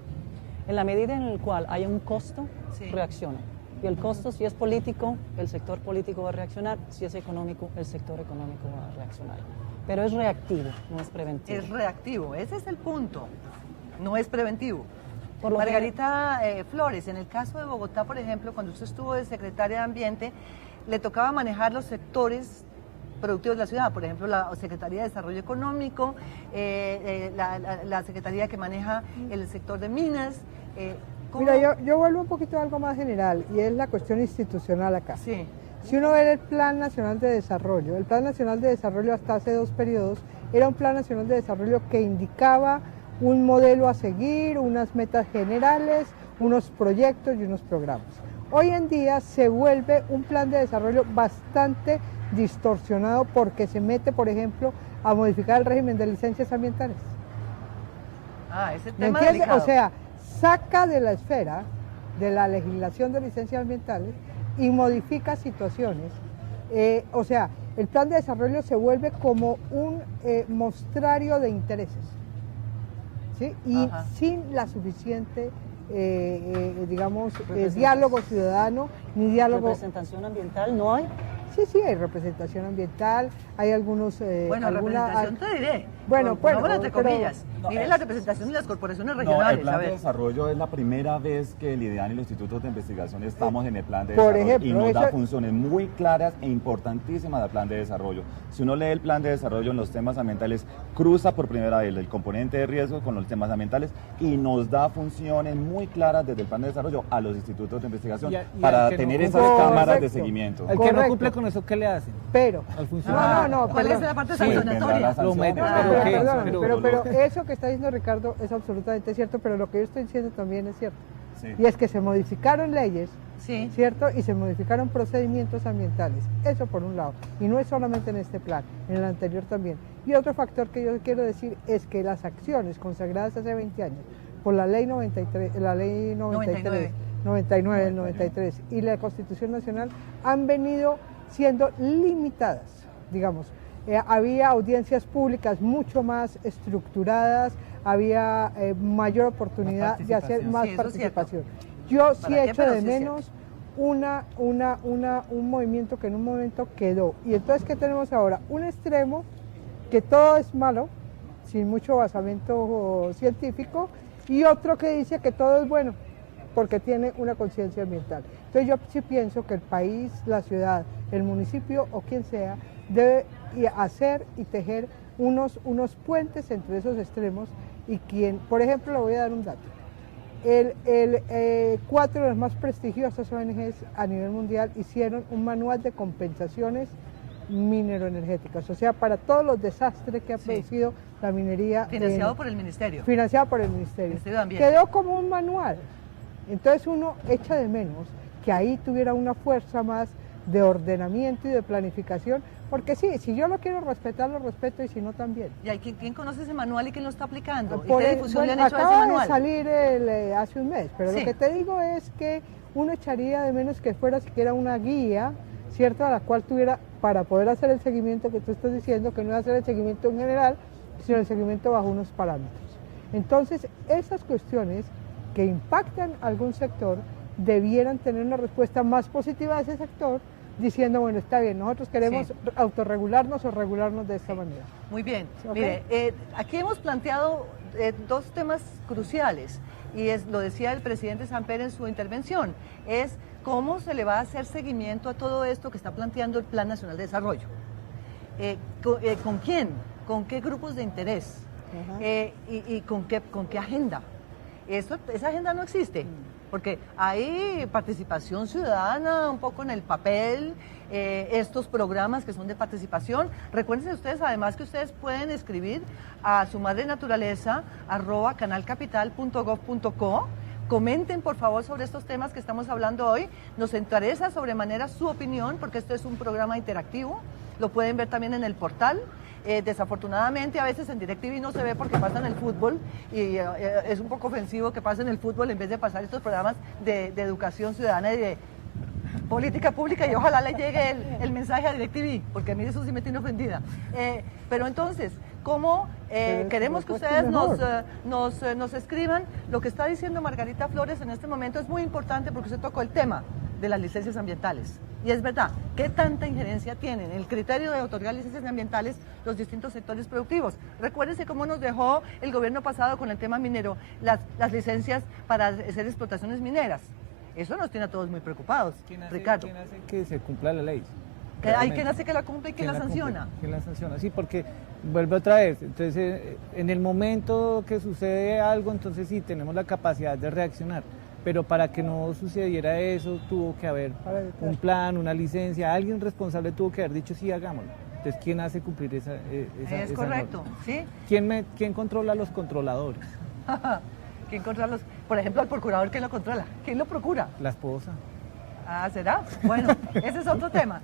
en la medida en la cual haya un costo, reaccionan. Y el costo, si es político, el sector político va a reaccionar; si es económico, el sector económico va a reaccionar. Pero es reactivo, no es preventivo. Es reactivo, ese es el punto, no es preventivo. Por lo Margarita Flores, en el caso de Bogotá, por ejemplo, cuando usted estuvo de secretaria de Ambiente, le tocaba manejar los sectores productivos de la ciudad, por ejemplo, la Secretaría de Desarrollo Económico, la Secretaría que maneja el sector de minas. Mira, yo vuelvo un poquito a algo más general, y es la cuestión institucional acá. Sí. Si uno ve el Plan Nacional de Desarrollo, el Plan Nacional de Desarrollo hasta hace 2 periodos era un Plan Nacional de Desarrollo que indicaba un modelo a seguir, unas metas generales, unos proyectos y unos programas. Hoy en día se vuelve un plan de desarrollo bastante distorsionado porque se mete, por ejemplo, a modificar el régimen de licencias ambientales. Ese ¿Me tema entiendes? delicado. O sea, saca de la esfera de la legislación de licencias ambientales y modifica situaciones. O sea, el plan de desarrollo se vuelve como un mostrario de intereses, ¿sí? Y sin la suficiente, digamos, diálogo ciudadano, ni diálogo... ¿Representación ambiental no hay? Sí, hay representación ambiental, hay algunos... representación te diré. Bueno, entre comillas. Mire la representación de las corporaciones regionales. El plan de desarrollo es la primera vez que el IDEAN y los institutos de investigación estamos en el plan de por desarrollo, ejemplo, y nos da funciones muy claras e importantísimas del plan de desarrollo. Si uno lee el plan de desarrollo en los temas ambientales, cruza por primera vez el componente de riesgo con los temas ambientales y nos da funciones muy claras desde el plan de desarrollo a los institutos de investigación para tener esas cámaras de seguimiento. El que no cumple con eso, ¿qué le hacen? Pero, al funcionario. no, ¿cuál es la parte sancionatoria? Pero eso que está diciendo Ricardo es absolutamente cierto, pero lo que yo estoy diciendo también es cierto. Sí. Y es que se modificaron leyes, ¿cierto? Y se modificaron procedimientos ambientales. Eso por un lado. Y no es solamente en este plan, en el anterior también. Y otro factor que yo quiero decir es que las acciones consagradas hace 20 años por la ley 99 del 93 y la Constitución Nacional han venido siendo limitadas, digamos. Había audiencias públicas mucho más estructuradas, había mayor oportunidad de hacer más participación. Yo sí he hecho de menos un movimiento que en un momento quedó. Y entonces, ¿qué tenemos ahora? Un extremo que todo es malo, sin mucho basamento científico, y otro que dice que todo es bueno, porque tiene una conciencia ambiental. Entonces yo sí pienso que el país, la ciudad, el municipio o quien sea, debe hacer y tejer unos puentes entre esos extremos, y quien, por ejemplo, le voy a dar un dato. 4 de las más prestigiosas ONGs a nivel mundial hicieron un manual de compensaciones mineroenergéticas, o sea, para todos los desastres que ha producido la minería. Financiado por el Ministerio. Financiado por el Ministerio. De Ambiente. Quedó como un manual. Entonces uno echa de menos que ahí tuviera una fuerza más de ordenamiento y de planificación, porque sí, si yo lo quiero respetar, lo respeto, y si no, también. ¿Y quién conoce ese manual y quién lo está aplicando? ¿Y qué difusión le han hecho a ese manual? Acaba de salir hace un mes, pero lo que te digo es que uno echaría de menos que fuera siquiera una guía, ¿cierto?, a la cual tuviera, para poder hacer el seguimiento que tú estás diciendo, que no es hacer el seguimiento en general, sino el seguimiento bajo unos parámetros. Entonces, esas cuestiones que impactan a algún sector debieran tener una respuesta más positiva de ese sector, diciendo, bueno, está bien, nosotros queremos autorregularnos o regularnos de esta manera. Muy bien. ¿Okay? Mire, aquí hemos planteado 2 temas cruciales, y lo decía el presidente Samper en su intervención, es cómo se le va a hacer seguimiento a todo esto que está planteando el Plan Nacional de Desarrollo. ¿Con quién? ¿Con qué grupos de interés? ¿Y con qué agenda? Esa agenda no existe, porque hay participación ciudadana un poco en el papel, estos programas que son de participación. Recuerden ustedes además que ustedes pueden escribir a sumadrenaturaleza@canalcapital.gov.co. Comenten por favor sobre estos temas que estamos hablando hoy. Nos interesa sobremanera su opinión, porque esto es un programa interactivo. Lo pueden ver también en el portal. Desafortunadamente a veces en DirecTV no se ve porque pasa en el fútbol y es un poco ofensivo que pase en el fútbol en vez de pasar estos programas de educación ciudadana y de política pública, y ojalá le llegue el mensaje a DirecTV, porque a mí eso sí me tiene ofendida. Pero entonces, ¿cómo queremos que ustedes nos escriban? Lo que está diciendo Margarita Flores en este momento es muy importante porque usted tocó el tema de las licencias ambientales. Y es verdad, ¿qué tanta injerencia tienen el criterio de otorgar licencias ambientales los distintos sectores productivos? Recuérdense cómo nos dejó el gobierno pasado con el tema minero, las licencias para hacer explotaciones mineras. Eso nos tiene a todos muy preocupados, Ricardo. ¿Quién hace que se cumpla la ley? Hay quien hace que la cumpla y quién la sanciona. ¿Quién la sanciona? Sí, porque vuelve otra vez. Entonces, en el momento que sucede algo, entonces sí tenemos la capacidad de reaccionar. Pero para que no sucediera eso, tuvo que haber un plan, una licencia. Alguien responsable tuvo que haber dicho sí, hagámoslo. Entonces, ¿quién hace cumplir esa Es correcto, norma? ¿sí? ¿Quién controla a los controladores? ¿Quién controla por ejemplo, al procurador, quién lo controla? ¿Quién lo procura? La esposa. Ah, ¿será? Bueno, ese es otro tema.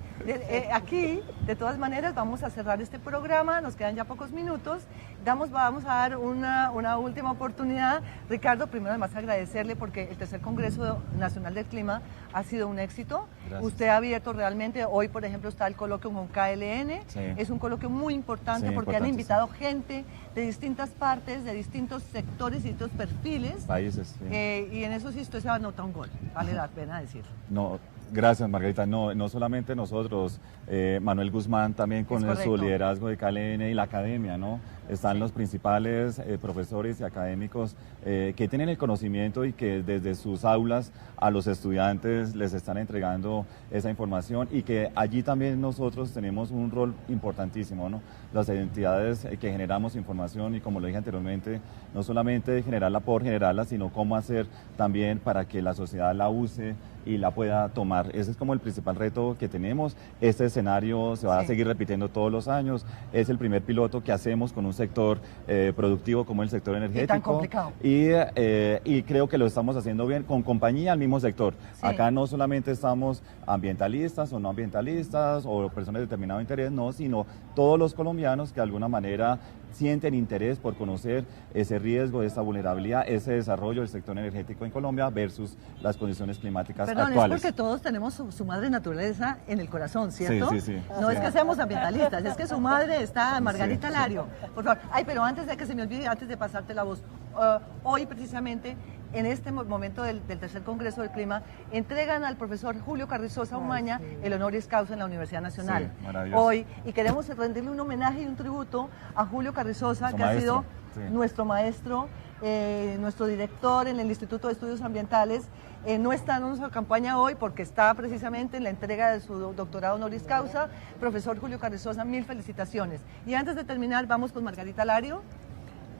Aquí, de todas maneras, vamos a cerrar este programa, nos quedan ya pocos minutos. Vamos a dar una última oportunidad. Ricardo, primero además agradecerle porque el tercer Congreso Nacional del Clima ha sido un éxito. Gracias. Usted ha abierto realmente, hoy por ejemplo está el coloquio con KLN, sí. Es un coloquio muy importante porque han invitado gente de distintas partes, de distintos sectores y distintos perfiles. Países. Sí. Y en eso sí usted se va a anotar un gol, vale la pena decirlo. No, gracias Margarita. No solamente nosotros, Manuel Guzmán también con su liderazgo de KLN y la academia, ¿no? Están los principales profesores y académicos que tienen el conocimiento y que desde sus aulas a los estudiantes les están entregando esa información y que allí también nosotros tenemos un rol importantísimo, ¿no? Las entidades que generamos información y como lo dije anteriormente, no solamente generarla por generarla, sino cómo hacer también para que la sociedad la use y la pueda tomar. Ese es como el principal reto que tenemos. Este escenario se va a seguir repitiendo todos los años. Es el primer piloto que hacemos con un sector productivo como el sector energético. Y tan complicado. Y creo que lo estamos haciendo bien con compañía al mismo sector. Sí. Acá no solamente estamos ambientalistas o no ambientalistas o personas de determinado interés, no, sino todos los colombianos que de alguna manera sienten interés por conocer ese riesgo, esa vulnerabilidad, ese desarrollo del sector energético en Colombia versus las condiciones climáticas actuales. Es porque todos tenemos su madre naturaleza en el corazón, ¿cierto? Sí. No es que seamos ambientalistas, es que su madre está, Margarita Lario. Por favor, pero antes de que se me olvide, antes de pasarte la voz, hoy precisamente, en este momento del tercer Congreso del Clima, entregan al profesor Julio Carrizosa Umaña el honoris causa en la Universidad Nacional. Hoy, y queremos rendirle un homenaje y un tributo a Julio Carrizosa, que ha sido nuestro maestro, nuestro director en el Instituto de Estudios Ambientales. No está en nuestra campaña hoy porque está precisamente en la entrega de su doctorado honoris causa. Profesor Julio Carrizosa, mil felicitaciones. Y antes de terminar, vamos con Margarita Lario.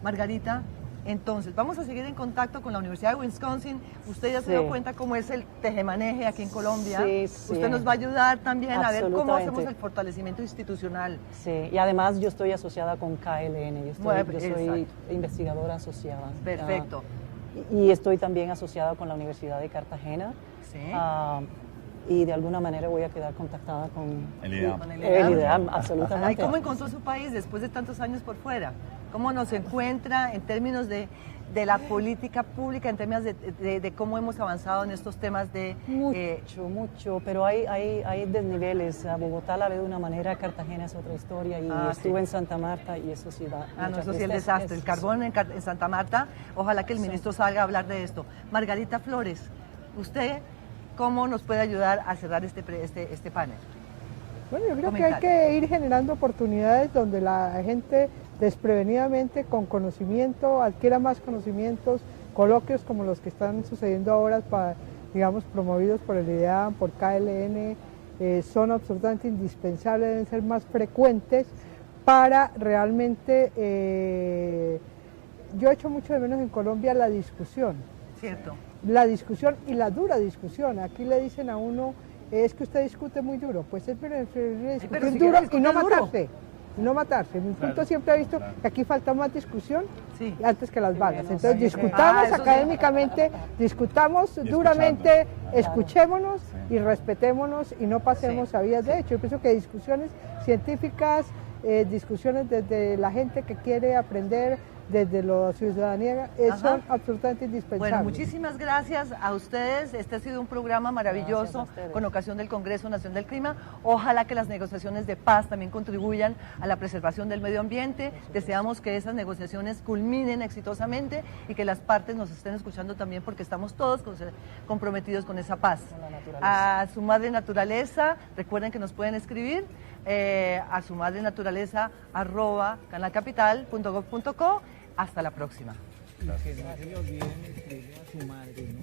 Margarita, entonces, vamos a seguir en contacto con la Universidad de Wisconsin. Usted ya se dio cuenta cómo es el tejemaneje aquí en Colombia. Sí. Usted nos va a ayudar también a ver cómo hacemos el fortalecimiento institucional. Sí, y además yo estoy asociada con KLN, yo soy investigadora asociada. Perfecto. Y estoy también asociada con la Universidad de Cartagena. Sí. Y de alguna manera voy a quedar contactada con el IDEAM. El IDEAM, absolutamente. ¿Y cómo encontró su país después de tantos años por fuera? ¿Cómo nos encuentra en términos de la política pública, en términos de cómo hemos avanzado en estos temas de... Mucho, pero hay desniveles. A Bogotá la veo de una manera, Cartagena es otra historia, y estuve en Santa Marta y eso sí da... no, eso sí es el desastre, el carbón en Santa Marta, ojalá que el ministro salga a hablar de esto. Margarita Flores, ¿usted cómo nos puede ayudar a cerrar este panel? Bueno, yo creo que hay que ir generando oportunidades donde la gente desprevenidamente, con conocimiento, adquiera más conocimientos, coloquios como los que están sucediendo ahora, digamos, promovidos por el IDEAM, por KLN, son absolutamente indispensables, deben ser más frecuentes para realmente... yo echo mucho de menos en Colombia la discusión. Cierto. La discusión y la dura discusión. Aquí le dicen a uno, es que usted discute muy duro. Pues es discutir duro y no matarse. No matarse. Mi punto siempre he visto que aquí falta más discusión antes que las balas. Entonces discutamos académicamente, discutamos duramente, escuchémonos y respetémonos y no pasemos a vías de hecho. Yo pienso que discusiones científicas discusiones desde la gente que quiere aprender, desde la ciudadanía, son absolutamente indispensables. Bueno, muchísimas gracias a ustedes. Este ha sido un programa maravilloso con ocasión del Congreso Nacional del Clima. Ojalá que las negociaciones de paz también contribuyan a la preservación del medio ambiente. Deseamos que esas negociaciones culminen exitosamente y que las partes nos estén escuchando también, porque estamos todos comprometidos con esa paz. A su madre naturaleza, recuerden que nos pueden escribir a su madre naturaleza @canalcapital.gov.co. Hasta la próxima. Y que no se le olviden escribirle a su madre, ¿no?